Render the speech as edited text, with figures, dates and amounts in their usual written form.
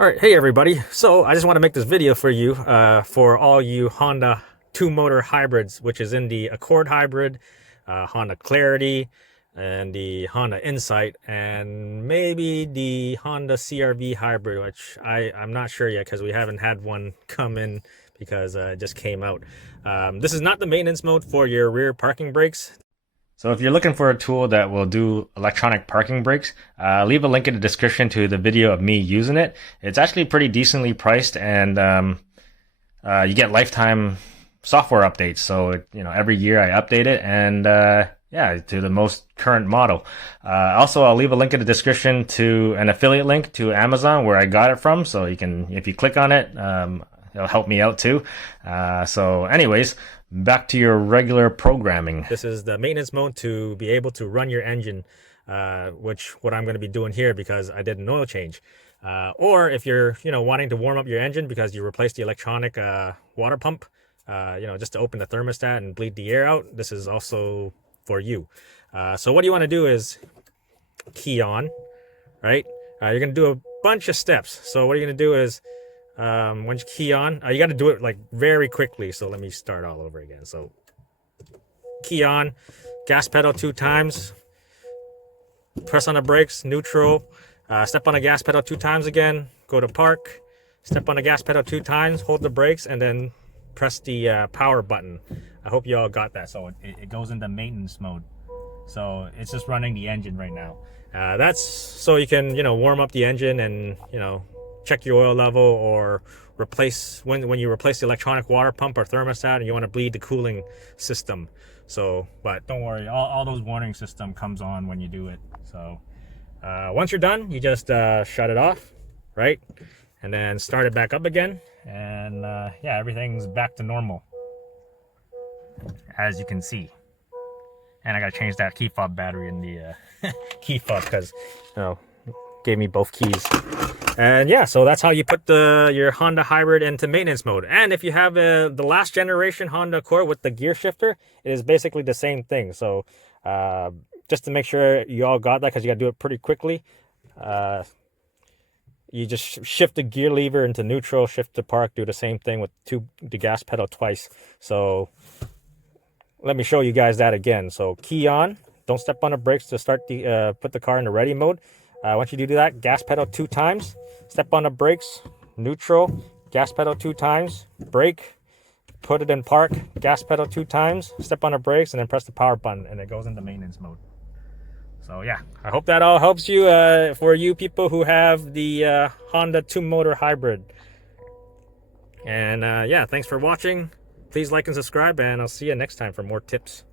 All right, hey everybody. So I just want to make this video for you, for all you Honda two-motor hybrids, which is in the Accord hybrid, Honda Clarity, and the Honda Insight, and maybe the Honda CRV hybrid, which I'm not sure yet because we haven't had one come in because it just came out. This is not the maintenance mode for your rear parking brakes. So if you're looking for a tool that will do electronic parking brakes, leave a link in the description to the video of me using it. It's actually pretty decently priced, and you get lifetime software updates. So every year I update it, and yeah, to the most current model. Also, I'll leave a link in the description to an affiliate link to Amazon where I got it from. So you can, if you click on it, it'll help me out too. So anyways, back to your regular programming. This is the maintenance mode to be able to run your engine, which what I'm going to be doing here because I did an oil change. Or if you're wanting to warm up your engine because you replaced the electronic water pump, just to open the thermostat and bleed the air out, this is also for you. So what you want to do is key on, right? You're going to do a bunch of steps. So what you're going to do is once you key on, you got to do it like very quickly. So let me start all over again. So key on, gas pedal 2 times, press on the brakes, neutral, step on the gas pedal 2 times again, go to park, step on the gas pedal 2 times, hold the brakes, and then press the power button. I hope you all got that. So it goes into maintenance mode. So it's just running the engine right now. That's so you can warm up the engine and check your oil level, or replace when you replace the electronic water pump or thermostat and you want to bleed the cooling system. So but don't worry, all those warning system comes on when you do it. So once you're done, you just shut it off, right, and then start it back up again, and yeah, everything's back to normal, as you can see. And I gotta change that key fob battery in the key fob because gave me both keys. And yeah, so that's how you put your Honda hybrid into maintenance mode. And if you have the last generation Honda Accord with the gear shifter, it is basically the same thing. So just to make sure you all got that, because you got to do it pretty quickly, you just shift the gear lever into neutral, shift to park, do the same thing with the gas pedal twice. So let me show you guys that again. So key on, don't step on the brakes to start put the car in the ready mode. Once you do that, gas pedal 2 times, step on the brakes, neutral, gas pedal 2 times, brake, put it in park, gas pedal 2 times, step on the brakes, and then press the power button, and it goes into maintenance mode. So yeah, I hope that all helps you, for you people who have the Honda two-motor hybrid. And yeah, thanks for watching. Please like and subscribe, and I'll see you next time for more tips.